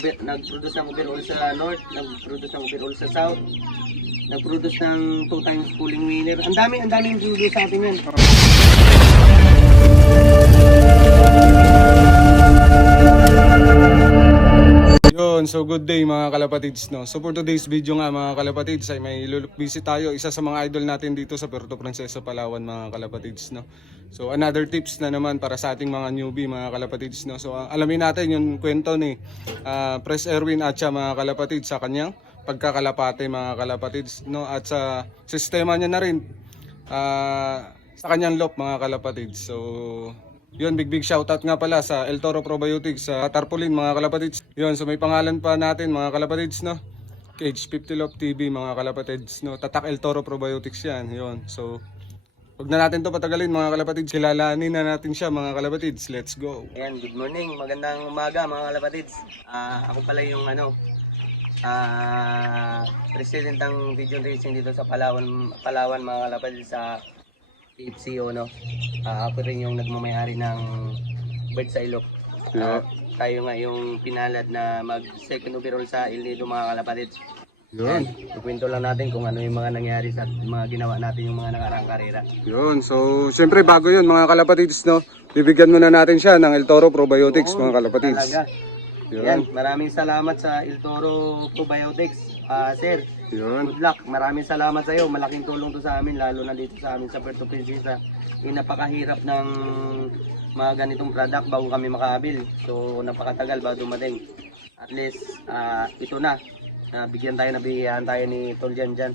Nag-produce ng overall sa North, nag-produce ng overall sa South, nag-produce ng 2 times pulling winner. Ang daming produce sa atin yan. Yun, so good day mga kalapatids, no. So for today's video nga mga kalapatids ay may visit tayo, isa sa mga idol natin dito sa Puerto Princesa, Palawan mga kalapatids, no. So another tips na naman para sa ating mga newbie mga kalapatids, no. So alamin natin yung kwento ni Pres Erwin Atcha mga kalapatids sa kanyang pagkakalapate mga kalapatids, no, at sa sistema niya na rin sa kanyang lop mga kalapatids. So yun, big shoutout nga pala sa El Toro Probiotics sa Tarpaulin mga kalapatids. Yun, so may pangalan pa natin mga kalapatids, no. Cage 50 Lop TV mga kalapatids, no. Tatak El Toro Probiotics yan. Yun. So wag na natin to patagalin mga kalapatids. Kilalanin na natin siya mga kalapatids. Let's go. Ayan, good morning, magandang umaga mga kalapatids. Ako pala yung president ng Pigeon Racing dito sa Palawan mga kalapatids sa PFCO, no. Ako rin yung nagmamayari ng bird sa ilok. Tayo nga yung pinalad na mag second overall sa El Nido mga kalapatids. Yun. Ikwento lang natin kung ano yung mga nangyari sa mga ginawa natin yung mga nakaraang karera. Yun, so siyempre bago yun mga kalapatids, no, bibigyan muna natin siya ng El Toro Probiotics mga kalapatids. Talaga. Yun. Yan, maraming salamat sa El Toro Probiotics, sir. Yun. Good luck. Maraming salamat sa iyo. Malaking tulong to sa amin, lalo na dito sa amin sa Puerto Princesa. Napakahirap ng mga ganitong product bago kami makaabil. So napakatagal bago dumating. At least ito na. Bigyan tayo ni Toljan dyan.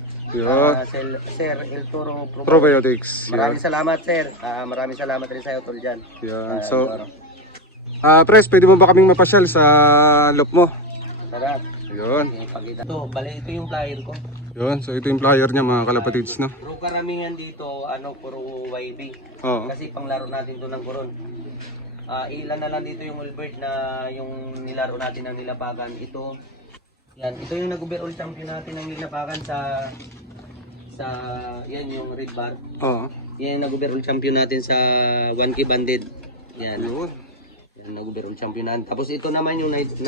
Sir El Toro Probiotics. Maraming salamat, sir. Maraming salamat rin sa iyo, Toljan. Yan. So Pres, pwede mo ba kaming mapasyal sa lop mo? Tara. Yun. Ito, bali ito yung flyer ko. Yun, so ito yung flyer niya mga kalapatids, no. Pero karamihan dito, puro YB. Oo. Kasi panglaro natin to ng koron. Ilan na lang dito yung Ulbert na yung nilaro natin ng Nilapakan. Ito yung nag-overall champion natin ng Nilapakan sa yan yung red bar. Oo. Yan yung nag-overall champion natin sa 1K banded. Yan. Yun. Yan nag-overall champion natin. Tapos ito naman yung 9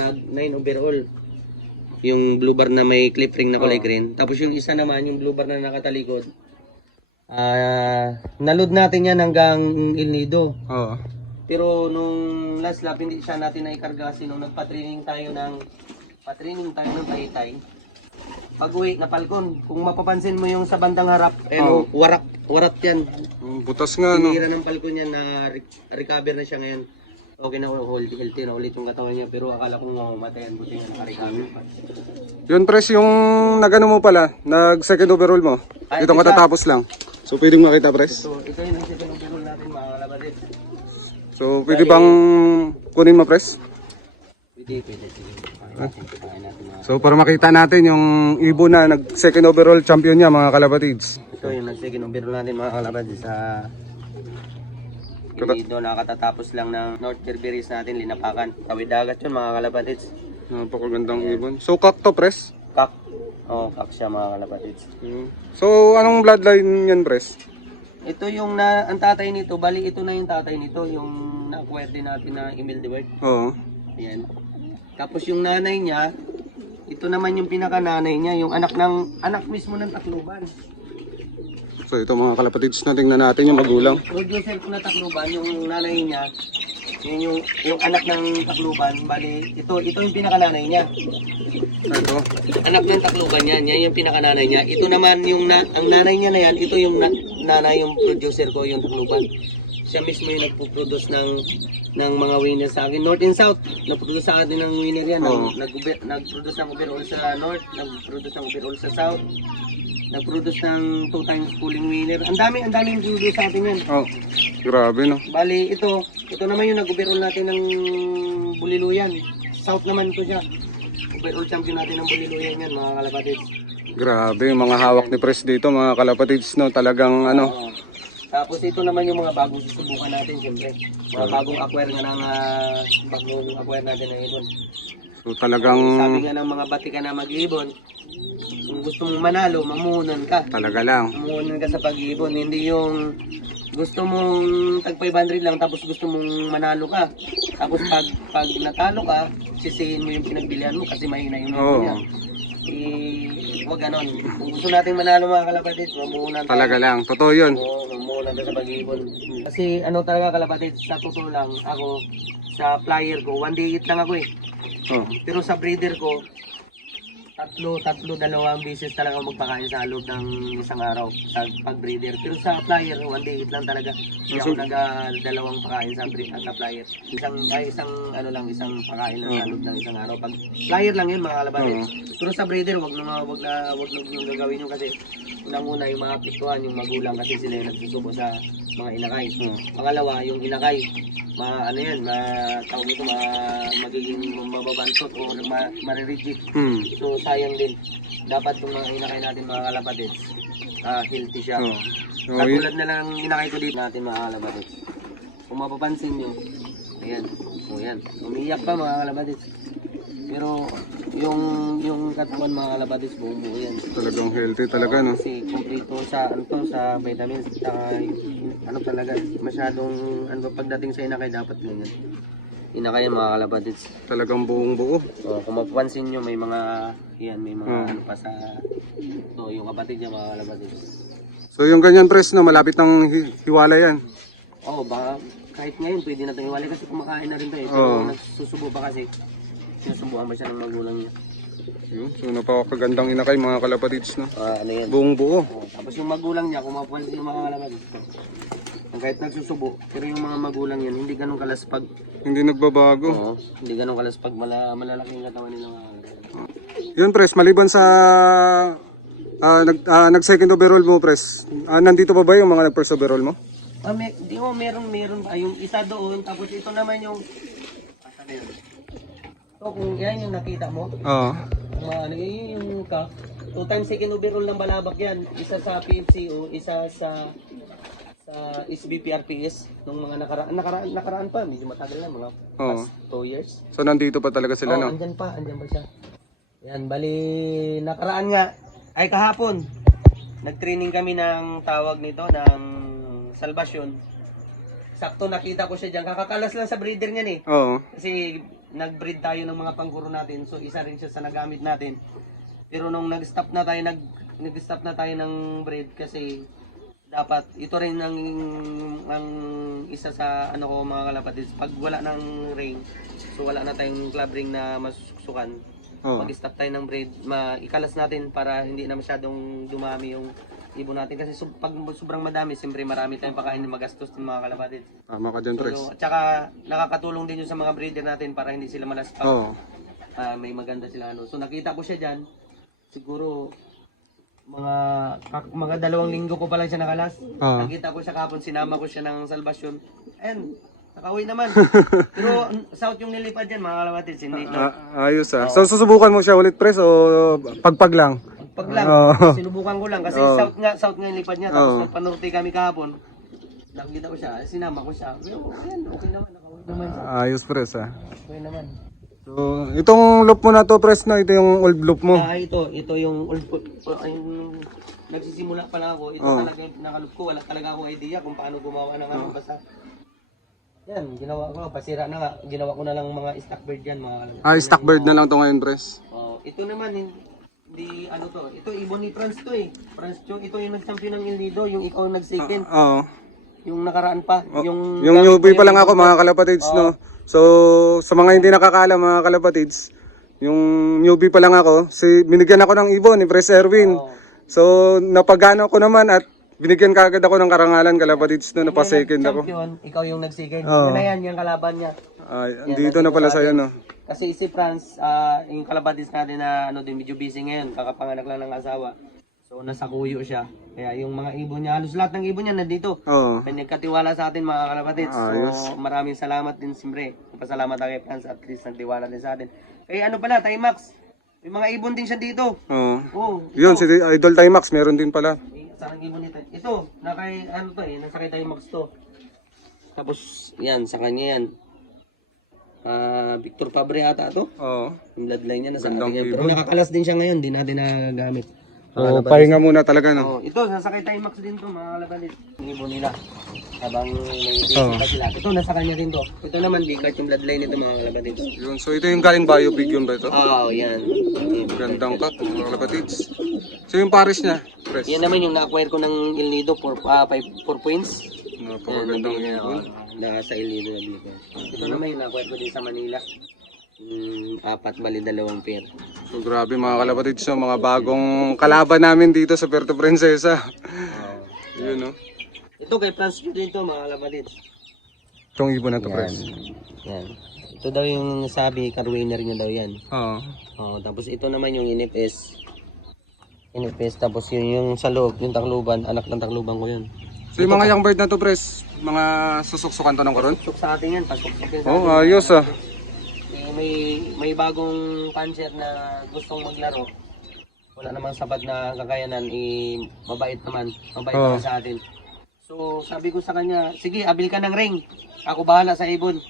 overall. Yung blue bar na may clip ring na kulay green. Tapos yung isa naman, yung blue bar na nakatalikod. Naload natin yan hanggang El Nido. Oo. Pero nung last lap, hindi siya natin naikarga kasi nung nagpa-training tayo ng Taytay. Pag-uwi na Falcon, kung mapapansin mo yung sa bandang harap, warak yan. Butas nga, no. Tinira ng Falcon yan na recover na siya ngayon. Okay na, healthy na ulit yung katawan niya, pero akala kong mamatayan, buti nga naka-recover pa. Yun, Pres, yung nagano mo pala, nag second overall mo. Ay, Itong ito siya. katatapos lang. So pwedeng makita, Pres. Ito yung second overall natin mga kalapatid. So pwede bang kunin mo, Pres? Pwede. Sige. Pakain natin mga. So para makita natin yung ibon na nag second overall champion niya mga kalapatids. Ito yung nag-second overall natin mga kalapatid sa Nido. Nakatatapos lang ng North Kerberis natin, Linapakan. Tawid dagat yun mga kalapatids. Napakagandang ibon. So kak to, Pres? Kak. Kak siya mga kalapatids. So anong bloodline yan, Pres? Ito yung ang tatay nito, bali ito na yung tatay nito, yung na-acquire din natin na Emil de Wert. Oo. Ayan. Tapos yung nanay niya, ito naman yung pinaka-nanay niya, yung anak mismo ng Tacloban. So ito mga kalapatids na, tingnan natin yung magulang. Producer ko na Tacloban, yung nanay niya, yun yung anak ng Tacloban, bali ito yung pinaka-nanay niya. Ito. Anak ng Tacloban yan yung pinaka-nanay niya. Ito naman yung ang nanay niya na yan, ito yung nanay yung producer ko, yung Tacloban. Siya mismo yung nagpo-produce ng mga winner sa akin. North and South, nagpo-produce sa akin ng winner yan. Nag-produce ng overall sa North, nag-produce ng overall sa South, nag-produce ng 2 times pulling winner. Ang daming produce sa atin yan. Oh, grabe, no. Bali, ito naman yung nag-overall natin ng Buliluyan. South naman ito siya. Overall champion natin ng Buliluyan yan, mga kalapatids. Grabe, yung mga hawak ni Pres dito mga kalapatids, no. Talagang ano. Tapos ito naman yung mga bagong susubukan natin, siyempre. Mga bagong acquire nga ng bagong acquire natin ng ibon. So talagang Sabi nga ng mga batika na mag-ibon, kung gusto mong manalo, mamuhunan ka. talaga lang. Mamuhunan ka sa pag-ibon, hindi yung gusto mong tag 500 lang tapos gusto mong manalo ka. Tapos pag natalo ka, sisihin mo yung pinagbilihan mo kasi mahina yung Oo. niya. Wag ganon. Kung gusto nating manalo mga kalapatid, mamuhunan tayo. Talaga lang. Totoo yun. Oo, mamuhunan tayo sa pag-iipon. Kasi ano talaga kalapatid, sa totoo lang, ako, sa flyer ko, 1 day eat lang ako eh. Oh. Pero sa breeder ko, dalawang beses talaga ako magpakain sa loob ng isang araw sa pag-breeder. Pero sa flyer, 1 day eat lang talaga. Hindi ako dalawang pakain sa flyer. Isang pakain lang sa loob ng isang araw. Pag flyer lang yun mga kalapatid. Pero sa breeder, wag na yung gagawin yun kasi unang-una yung mga apektuhan, yung magulang kasi sila yung nagsusubo sa mga inakay. Pangalawa, yung inakay, magiging mababansot o maririgid. So sayang din. Dapat yung mga inakay natin mga kalapatid, healthy siya. Katulad na lang inakay ko dito natin mga kalapatid. Kung mapapansin nyo, ayan, yan. Umiiyak pa mga kalapatid. Pero yung katawan mga kalapatid, buong buo yan. Talagang healthy talaga, no? Kasi complete sa vitamins, talaga, masyadong, pagdating sa inakay, dapat ganyan. Inakay mga kalapatid. Talagang buong buo. So, kung mapapansin nyo, may mga pa sa, yung kapatid niya mga kalapatid. So yung ganyan pres, no, malapit ng hiwala yan. Oo, baka kahit ngayon pwede na itong iwalay kasi kumakain na rin tayo. Pero nagsusubo pa kasi, sinusubuan ba siya ng magulang niya. Yun. So napakagandang inakay mga kalapatids, no? Ano yan? Buong buo. Tapos yung magulang niya, kung mapapansin yung mga kalapatid, kahit nagsusubo, pero yung mga magulang yan, hindi ganun kalaspag. Hindi nagbabago. Oo, hindi ganun kalaspag, malalaking katawan nila mga Yun pres, maliban sa nag second overall mo pres, nandito pa ba yung mga nag first overall mo? Meron pa. Yung isa doon, tapos ito naman yung, asan yun? So kung yan yung nakita mo, Oo. yung 2 times second overall ng balabak yan. Isa sa PFCO, isa sa SBPRPS nung mga nakaraan pa, medyo matagal na, mga past 2 years. So nandito pa talaga sila, no? Andyan pa siya. Yan, bali nakaraan nga, ay kahapon, nag-training kami ng tawag nito, ng salvation. Sakto nakita ko siya dyan, kakakalas lang sa breeder niyan eh. Oo. Kasi nag-breed tayo ng mga pangkuro natin, so isa rin siya sa nagamit natin. Pero nung nag-stop na tayo ng breed kasi dapat ito rin ang isa sa ko mga kalapatids, pag wala ng rain, so wala na tayong club ring na masusukan. Mag-stop tayo ng breed, ikalas natin para hindi na masyadong dumami yung ibon natin kasi pag sobrang madami, siyempre marami tayong pakain na magastos din mga kalapatids. Tama ka dyan, pres. So, at saka nakakatulong din yun sa mga breeder natin para hindi sila malaspag. May maganda sila So nakita ko siya dyan, siguro mga 2 linggo ko pa lang siya nakalas. Nakita ko siya kapon, sinama ko siya ng salvation. And nakauwi naman. Pero south yung nilipad yan mga kalapatids, hindi ayos So susubukan mo siya ulit pres o pagpag lang? Pag lang, sinubukan ko lang kasi south nga yung lipad niya. Tapos nagpanorte kami kahapon. Nakita ko siya, sinama ko siya. Ayan, okay naman, nakauwi naman siya. Ayos pres Okay naman. So itong loop mo na to pres, na ito yung old loop mo. Ito yung old yung nagsisimula pa lang ako. Ito talaga yung pinaka-loop ko. Wala talaga akong idea kung paano gumawa ng basta. Yan, ginawa ko, pasira na nga. Ginawa ko na lang mga stock bird yan. Stock bird na lang to ngayon pres. Ito naman, hindi to. Ito ibon ni Franz to eh. Franz Chong, ito yung nag-champion ng El Nido, yung ikaw nag-second. Yung nakaraan pa. Yung newbie pa lang ako mga kalapatids, no? So sa mga hindi nakakaalam mga kalapatids, yung newbie pa lang ako, binigyan ako ng ibon ni Pres Erwin. So napagano ko naman at binigyan kaagad ako ng karangalan kalapatids, no? Napa-second ako. Ikaw yung nag-second. Yan na yan, yung kalaban niya. Andito na pala sa'yo, no? Kasi si Franz, yung kalapatids natin na din medyo busy ngayon, kakapanganak lang ng asawa. So nasa kuyo siya. Kaya yung mga ibon niya, halos lahat ng ibon niya nandito. May nagkatiwala sa atin mga kalapatids. So maraming salamat din siyempre. Pasalamat kay Franz at Chris, nagtiwala din sa atin. Kaya pala, Timax, may mga ibon din siya dito. Yun, si Idol Timax, meron din pala. Sarang ibon nito. Ito, nasa kay Timax to. Tapos, yan, sa kanya yan. Victor Fabre ata to. Yung bloodline niya nasa atin. Pero nakakalas din siya ngayon, di natin nagagamit. So, pahinga muna talaga, no? Oh, ito, sasakay tayo max din to mga kalabatis. Yung ibon nila. Habang may ibon sila. Ito, nasa kanya din to. Ito naman, bigart yung bloodline nito mga kalabatis. Yun. So, ito yung galing biopig yun ba ito? Oo, yan. Gandang cut, mga kalapatids. So, yung pares niya, Pres? Yan naman yung na-acquire ko ng El Nido for 4 points. Napakagandang ibon. Sa El Nido na bili ko. Ito naman yung na-acquire ko din sa Manila. 4 bali 2 pair. So, grabe mga kalapatids, so, mga bagong kalaban namin dito sa Puerto Princesa. Yun, no? Ito kay Franz Q dito mga kalabatis. Itong ibon na to, Pres. Yan. Ito daw yung sabi, car-winner niya daw yan. Oo. Tapos ito naman yung NFS. NFS, tapos yung sa loob, yung takluban, anak ng takluban ko yun. So, yung mga young bird na to, Pres, mga susuksukan to ng koron? Pasok sa atin yan, pasok sa atin. Oh, ayos ah. May bagong cancer na gustong maglaro. Wala namang sapat na kakayanan, mabait naman sa atin. So sabi ko sa kanya, sige, abil ka ng ring. Ako bahala sa ibon.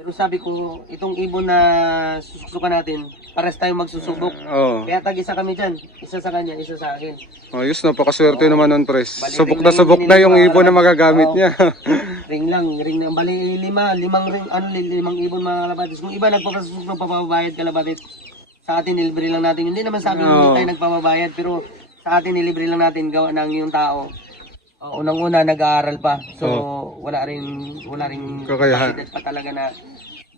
Pero sabi ko, itong ibon na susukan natin, pares tayong magsusubok. Kaya tag-isa kami dyan. Isa sa kanya, isa sa akin. Ayos, napakaswerte naman nun, Pres. Subok na yung ibon na magagamit niya. Ring lang. Bali, 5 ibon mga kalabatis. Kung iba nagpapasusok ng papabayad kalabatis, sa atin nilibre lang natin. Hindi naman sabi hindi tayo nagpapabayad, pero sa atin nilibre lang natin gawa ng yung tao. Unang-una nag-aaral pa. So wala rin kakayahan pa talaga na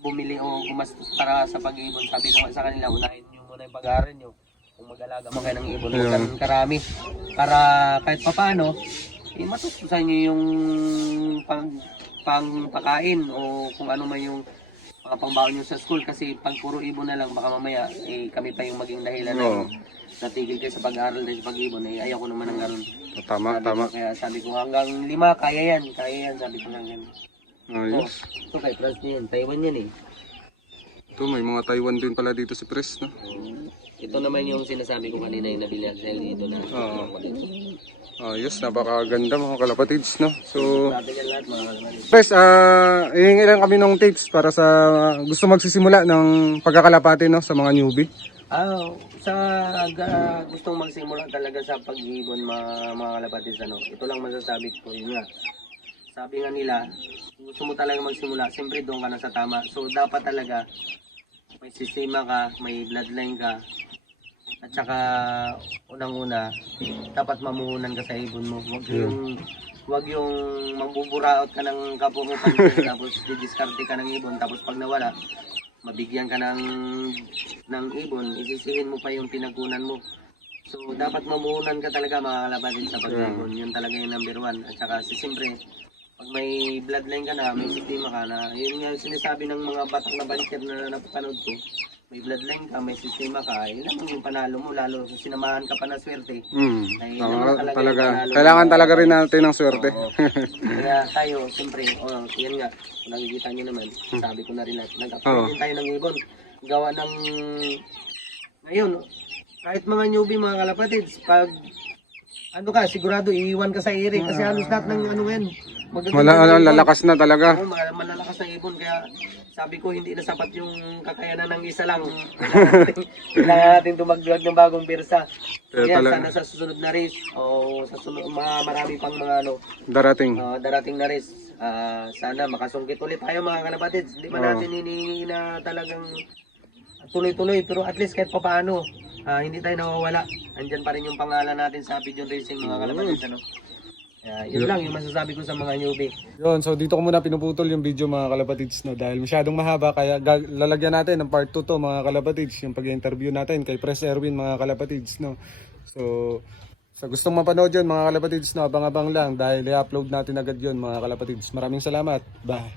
bumili o gumastos para sa pag-ibon. Sabi ko sa kanila, unahin niyo muna yung pag-aaral niyo. Kung mag-alaga man kayo ng ibon, huwag karami. Para kahit papaano, matutusan niyo yung pangpakain o kung ano man yung mga pangbaon nyo sa school. Kasi pag puro ibon na lang, baka mamaya kami pa yung maging dahilan na natigil kayo sa pag-aaral dahil sa pag-ibon. Ayaw ko naman ng gano'n. Tama. Kaya sabi ko hanggang 5, kaya yan, sabi ko lang yan. Ayos. Ito kay Pras niya yan, Taiwan yan eh. Ito, may mga Taiwan din pala dito si Pres, no? Ito naman yung sinasabi ko kanina yung nabili at sale dito na. Ayos, napakaganda mga kalapatids, no? So, Sabi yan lahat mga kalapatids. Pres, hihingi lang kami ng tips para sa gusto magsisimula ng pagkakalapati, no? Sa mga newbie. Sa gustong magsimula talaga sa pag-ibon mga kalapatids, ito lang masasabi ko, yun nga. Sabi nga nila, gusto mo talaga magsimula, siyempre doon ka na sa tama. So dapat talaga may sistema ka, may bloodline ka, at saka unang-una, dapat mamuhunan ka sa ibon mo. Huwag yung mambuburaot ka ng kapwa mo pansin, tapos didiskarte ka ng ibon, tapos pag nawala, mabigyan ka ng ibon, isisihin mo pa yung pinagkunan mo. So dapat mamuhunan ka talaga mga kalapatids sa pag-ibon. Yun talaga yung number 1. At saka siyempre, pag may bloodline ka na, may sistema ka na, yun nga sinasabi ng mga batak na baliker na napapanood ko, may bloodline ka, may sistema ka, yun lang yung panalo mo, lalo so sinamahan ka pa na swerte. Talaga. Kailangan talaga rin natin ng swerte. Kaya tayo, siyempre, yan nga, kung nakikita nyo naman, sabi ko na rin lahat, nag-upload din tayo ng ibon. Gawa ng, ngayon, kahit mga newbie mga kalapatids, pag, sigurado iiwan ka sa iri, kasi halos lahat ng ngayon, lalakas na talaga. Malalakas na ibon, kaya sabi ko hindi na sapat yung kakayanan ng isa lang. Kailangan natin dumagdag ng bagong birsa. Kaya sana sa susunod na race o sa sunod, marami pang mga darating na race. Sana makasungkit ulit tayo mga kalapatids. Hindi man natin hinihingi na talagang tuloy-tuloy, pero at least kahit papaano, hindi tayo nawawala. Andyan pa rin yung pangalan natin sa Pigeon Racing mga kalapatids. Yun lang yung masasabi ko sa mga newbie. Yun, so dito ko muna pinuputol yung video mga kalapatids, no, dahil masyadong mahaba, kaya lalagyan natin ng part 2 to mga kalapatids, yung pag-interview natin kay Pres Erwin mga kalapatids, no. So sa gustong mapanood yun mga kalapatids, no, abang-abang lang dahil i-upload natin agad yun mga kalapatids. Maraming salamat. Bye.